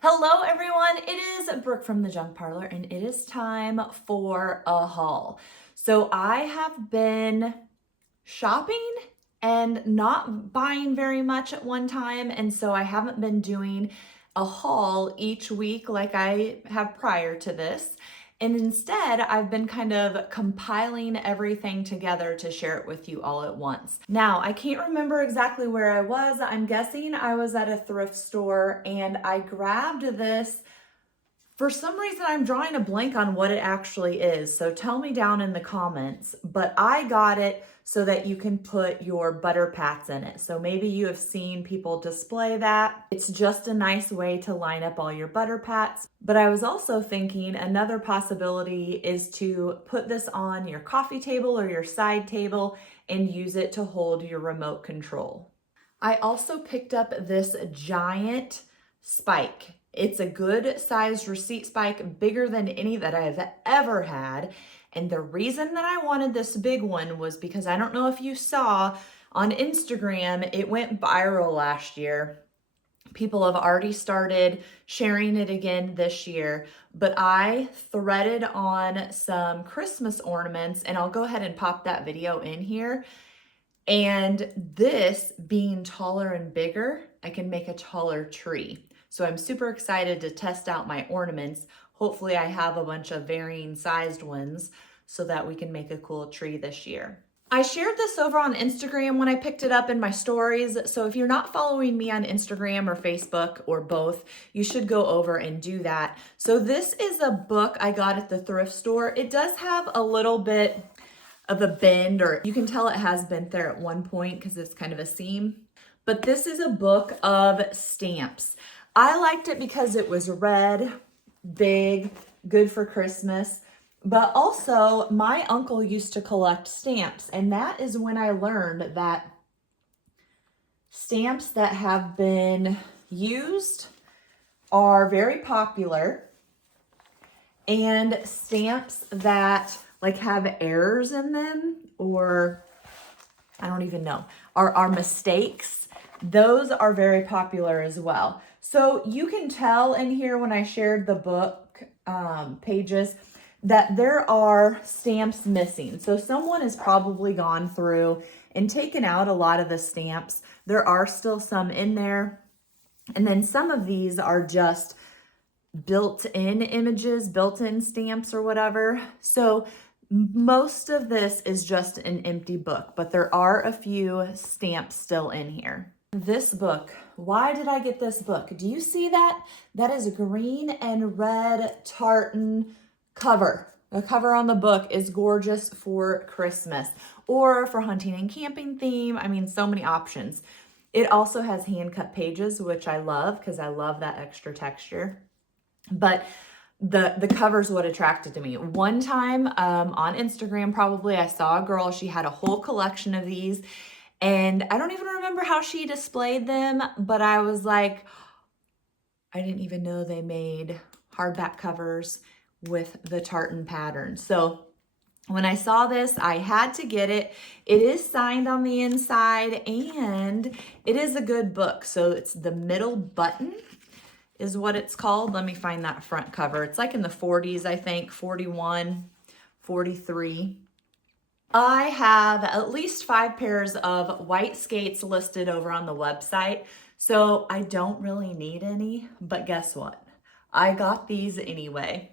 Hello everyone, it is Brooke from the Junk Parlor and it is time for a haul. So I have been shopping and not buying very much at one time, and so I haven't been doing a haul each week like I have prior to this. And instead, I've been kind of compiling everything together to share it with you all at once. Now, I can't remember exactly where I was. I'm guessing I was at a thrift store and I grabbed this. For some reason, I'm drawing a blank on what it actually is, so tell me down in the comments. But I got it so that you can put your butter pats in it. So maybe you have seen people display that. It's just a nice way to line up all your butter pats. But I was also thinking another possibility is to put this on your coffee table or your side table and use it to hold your remote control. I also picked up this giant spike. It's a good sized receipt spike, bigger than any that I've ever had. And the reason that I wanted this big one was because I don't know if you saw on Instagram, it went viral last year. People have already started sharing it again this year, but I threaded on some Christmas ornaments, and I'll go ahead and pop that video in here. And this being taller and bigger, I can make a taller tree. So I'm super excited to test out my ornaments. Hopefully I have a bunch of varying sized ones so that we can make a cool tree this year. I shared this over on Instagram when I picked it up in my stories. So if you're not following me on Instagram or Facebook or both, you should go over and do that. So this is a book I got at the thrift store. It does have a little bit of a bend, or you can tell it has been there at one point because it's kind of a seam. But this is a book of stamps. I liked it because it was red, big, good for Christmas. But also, my uncle used to collect stamps, and that is when I learned that stamps that have been used are very popular, and stamps that like have errors in them, or I don't even know, are mistakes, those are very popular as well. So you can tell in here when I shared the book pages that there are stamps missing. So someone has probably gone through and taken out a lot of the stamps. There are still some in there. And then some of these are just built-in images, built-in stamps or whatever. So most of this is just an empty book, but there are a few stamps still in here. This book, why did I get this book? Do you see that? That is a green and red tartan cover. The cover on the book is gorgeous for Christmas or for hunting and camping theme. I mean, so many options. It also has hand cut pages, which I love because I love that extra texture. But the cover's what attracted to me. One time on Instagram, probably, I saw a girl, she had a whole collection of these, and I don't even remember how she displayed them, but I was like, I didn't even know they made hardback covers with the tartan pattern. So when I saw this, I had to get it. It is signed on the inside, and it is a good book. So it's the middle button is what it's called. Let me find that front cover. It's like in the 40s, I think, 41, 43. I have at least 5 pairs of white skates listed over on the website, so I don't really need any, but guess what? I got these anyway.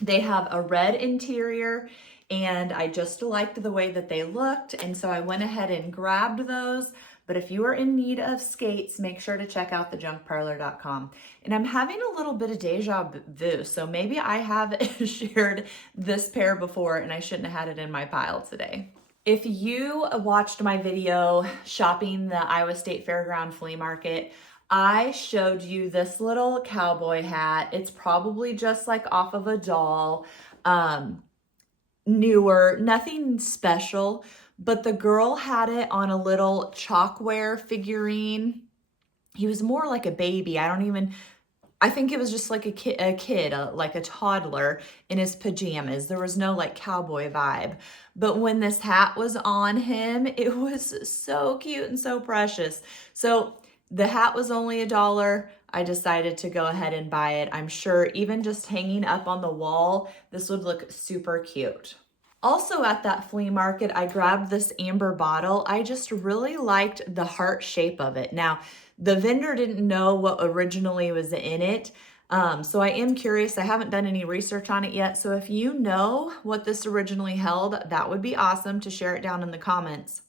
They have a red interior, and I just liked the way that they looked, and so I went ahead and grabbed those. But if you are in need of skates, make sure to check out thejunkparlor.com. And I'm having a little bit of deja vu, so maybe I have shared this pair before and I shouldn't have had it in my pile today. If you watched my video shopping the Iowa State Fairground flea market, I showed you this little cowboy hat. It's probably just like off of a doll, newer, nothing special. But the girl had it on a little chalkware figurine. He was more like a baby. I think it was just like a kid, like a toddler in his pajamas. There was no like cowboy vibe. But when this hat was on him, it was so cute and so precious. So the hat was only $1. I decided to go ahead and buy it. I'm sure even just hanging up on the wall, this would look super cute. Also at that flea market, I grabbed this amber bottle. I just really liked the heart shape of it. Now, the vendor didn't know what originally was in it, so I am curious. I haven't done any research on it yet, so if you know what this originally held, that would be awesome to share it down in the comments.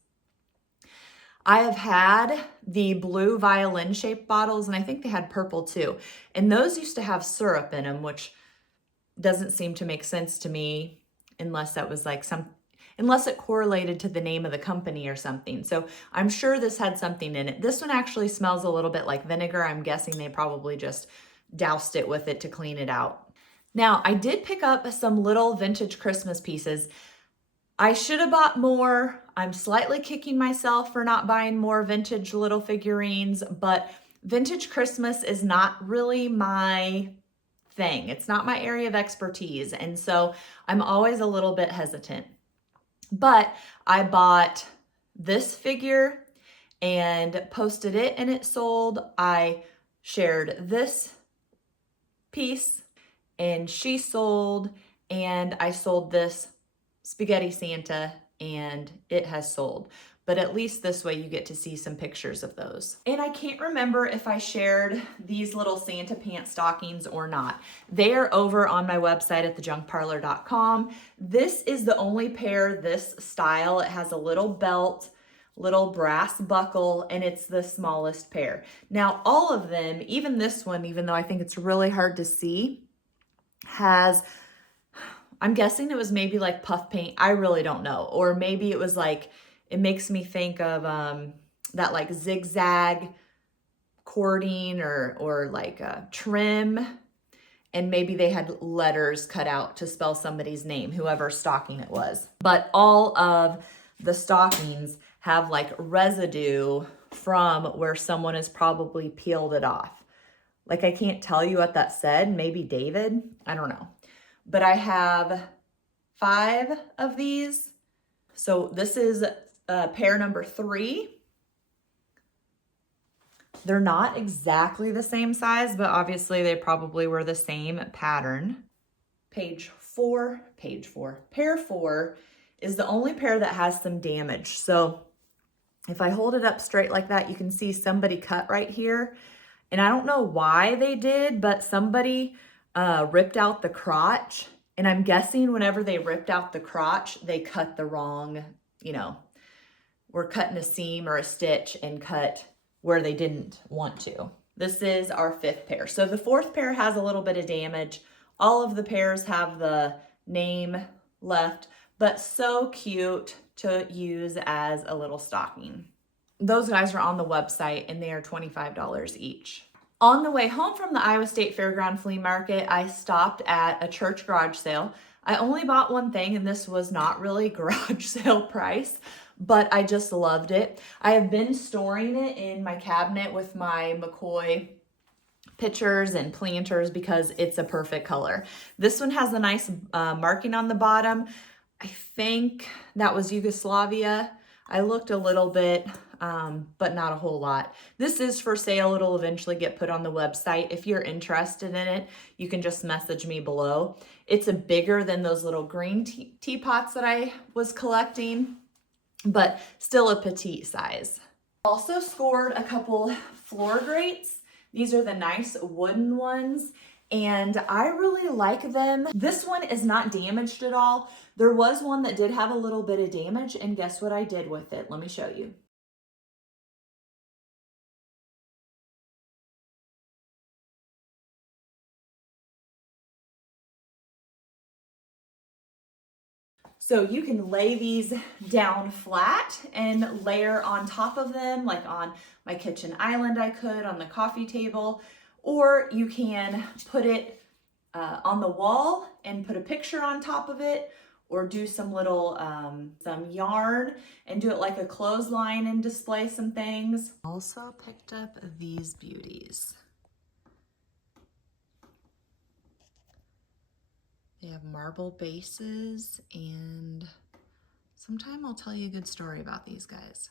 I have had the blue violin shaped bottles, and I think they had purple too. And those used to have syrup in them, which doesn't seem to make sense to me unless that was like unless it correlated to the name of the company or something. So I'm sure this had something in it. This one actually smells a little bit like vinegar. I'm guessing they probably just doused it with it to clean it out. Now, I did pick up some little vintage Christmas pieces. I should have bought more. I'm slightly kicking myself for not buying more vintage little figurines, but vintage Christmas is not really my thing. It's not my area of expertise. And so I'm always a little bit hesitant. But I bought this figure and posted it and it sold. I shared this piece and she sold, and I sold this Spaghetti Santa and it has sold. But at least this way you get to see some pictures of those. And I can't remember if I shared these little Santa pants stockings or not. They are over on my website at thejunkparlor.com. This is the only pair this style. It has a little belt, little brass buckle, and it's the smallest pair. Now all of them, even this one, even though I think it's really hard to see, has, I'm guessing it was maybe like puff paint. I really don't know. Or maybe it was like, it makes me think of that like zigzag cording or like a trim. And maybe they had letters cut out to spell somebody's name, whoever stocking it was. But all of the stockings have like residue from where someone has probably peeled it off. Like I can't tell you what that said. Maybe David, I don't know. But I have 5 of these. So this is pair number 3. They're not exactly the same size, but obviously they probably were the same pattern. Pair 4 is the only pair that has some damage. So if I hold it up straight like that, you can see somebody cut right here. And I don't know why they did, but somebody ripped out the crotch. And I'm guessing whenever they ripped out the crotch, they cut the wrong, were cutting a seam or a stitch and cut where they didn't want to. This is our 5th pair. So the 4th pair has a little bit of damage. All of the pairs have the name left, but so cute to use as a little stocking. Those guys are on the website and they are $25 each. On the way home from the Iowa State Fairground Flea Market, I stopped at a church garage sale. I only bought one thing, and this was not really garage sale price, but I just loved it. I have been storing it in my cabinet with my McCoy pictures and planters because it's a perfect color. This one has a nice marking on the bottom. I think that was Yugoslavia. I looked a little bit, but not a whole lot. This is for sale. It'll eventually get put on the website. If you're interested in it, you can just message me below. It's a bigger than those little green teapots that I was collecting, but still a petite size. Also scored a couple floor grates. These are the nice wooden ones, and I really like them. This one is not damaged at all. There was one that did have a little bit of damage, and guess what I did with it? Let me show you. So you can lay these down flat and layer on top of them, like on my kitchen island I could, on the coffee table, or you can put it on the wall and put a picture on top of it, or do some little, some yarn and do it like a clothesline and display some things. Also picked up these beauties. They have marble bases, and sometime I'll tell you a good story about these guys.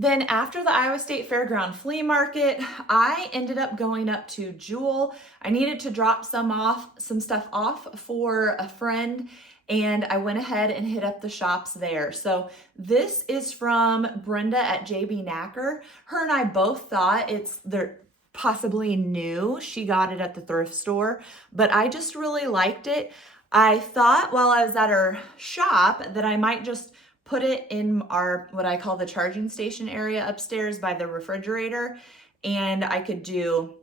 Then after the Iowa State Fairground flea market, I ended up going up to Jewell. I needed to drop some stuff off for a friend, and I went ahead and hit up the shops there. So this is from Brenda at JB Knacker. Her and I both thought they're possibly new. She got it at the thrift store, but I just really liked it. I thought while I was at her shop that I might just put it in our, what I call the charging station area upstairs by the refrigerator. And I could do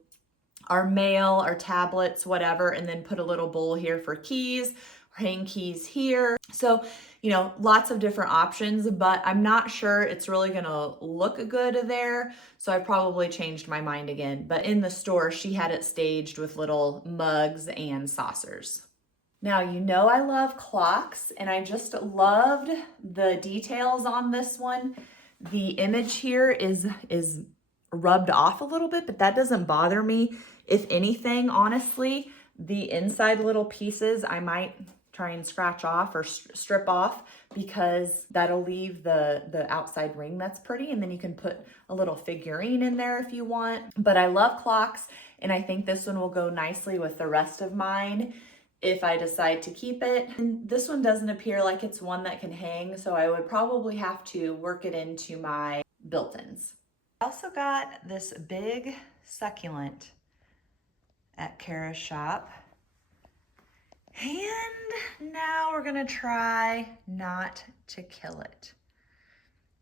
our mail, our tablets, whatever, and then put a little bowl here for keys, hang keys here. So, you know, lots of different options, but I'm not sure it's really gonna look good there. So I probably changed my mind again. But in the store, she had it staged with little mugs and saucers. Now, you know I love clocks, and I just loved the details on this one. The image here is rubbed off a little bit, but that doesn't bother me. If anything, honestly, the inside little pieces I might try and scratch off or strip off, because that'll leave the outside ring that's pretty, and then you can put a little figurine in there if you want. But I love clocks, and I think this one will go nicely with the rest of mine if I decide to keep it. And this one doesn't appear like it's one that can hang, so I would probably have to work it into my built-ins. I also got this big succulent at Kara's shop. And now we're gonna try not to kill it.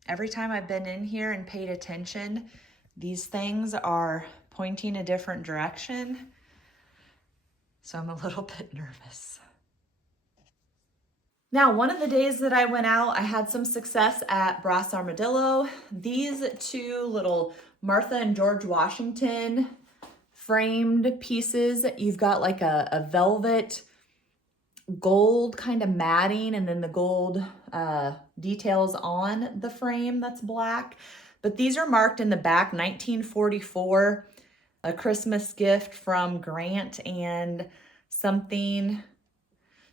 Every time I've been in here and paid attention, these things are pointing a different direction. So I'm a little bit nervous. Now, one of the days that I went out, I had some success at Brass Armadillo. These two little Martha and George Washington framed pieces. You've got like a velvet gold kind of matting, and then the gold details on the frame that's black. But these are marked in the back 1944. A Christmas gift from Grant and something.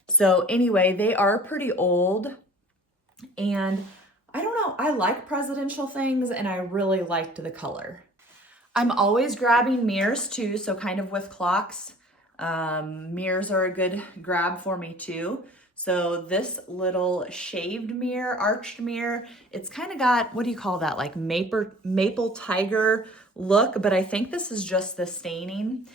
So anyway, they are pretty old, and I don't know, I like presidential things, and I really liked the color. I'm always grabbing mirrors too, so kind of with clocks, mirrors are a good grab for me too. So this little shaved mirror, arched mirror, it's kind of got, what do you call that? Like maple tiger look, but I think this is just the staining.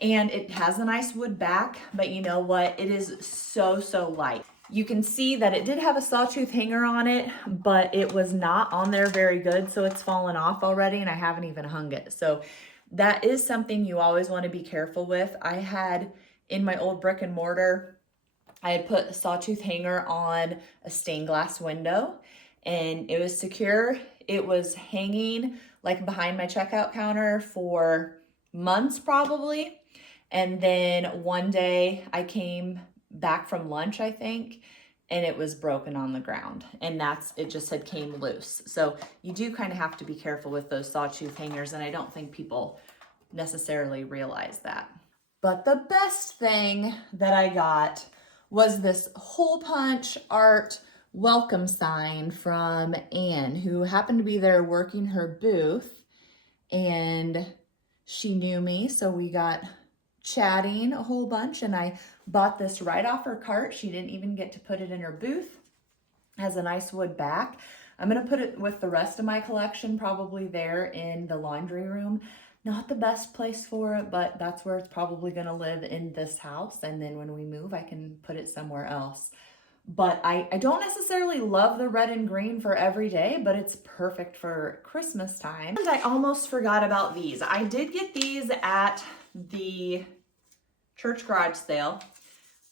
And it has a nice wood back, but you know what? It is so, so light. You can see that it did have a sawtooth hanger on it, but it was not on there very good. So it's fallen off already, and I haven't even hung it. So that is something you always want to be careful with. I had in my old brick and mortar, I had put a sawtooth hanger on a stained glass window, and it was secure. It was hanging like behind my checkout counter for months probably. And then one day I came back from lunch, I think, and it was broken on the ground, and it just had came loose. So you do kind of have to be careful with those sawtooth hangers, and I don't think people necessarily realize that. But the best thing that I got was this hole punch art welcome sign from Anne, who happened to be there working her booth, and she knew me, so we got chatting a whole bunch, and I bought this right off her cart. She didn't even get to put it in her booth. It has a nice wood back. I'm gonna put it with the rest of my collection, probably there in the laundry room. Not the best place for it, but that's where it's probably gonna live, in this house. And then when we move, I can put it somewhere else. But I don't necessarily love the red and green for every day, but it's perfect for Christmas time. And I almost forgot about these. I did get these at the church garage sale.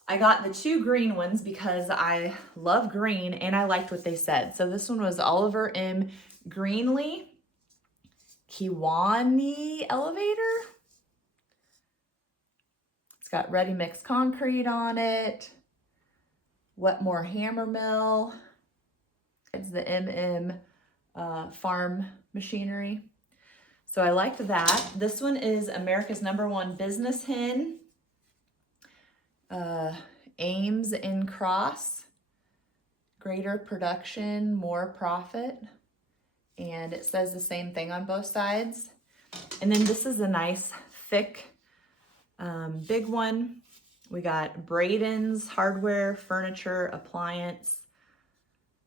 I got the two green ones because I love green and I liked what they said. So this one was Oliver M. Greenlee Kiwani elevator. It's got ready mix concrete on it. Wetmore hammer mill. It's the MM farm machinery. So I liked that. This one is America's #1 business hen. Ames in cross. Greater production, more profit. and it says the same thing on both sides. And then this is a nice thick, big one. We got Braden's Hardware, Furniture, Appliance,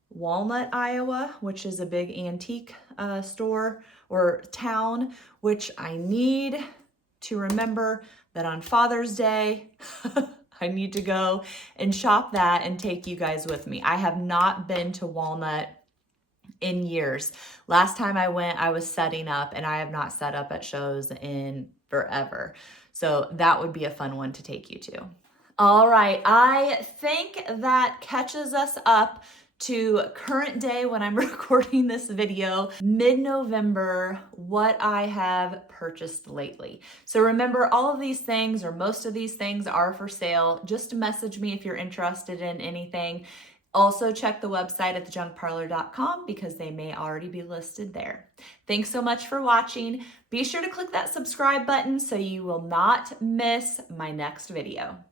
Walnut, Iowa, which is a big antique store or town, which I need to remember that on Father's Day, I need to go and shop that and take you guys with me. I have not been to Walnut in years. Last time I went, I was setting up, and I have not set up at shows in forever. So that would be a fun one to take you to. All right, I think that catches us up to current day when I'm recording this video, mid-November, what I have purchased lately. So remember, all of these things, or most of these things, are for sale. Just message me if you're interested in anything. Also check the website at thejunkparlor.com because they may already be listed there. Thanks so much for watching. Be sure to click that subscribe button so you will not miss my next video.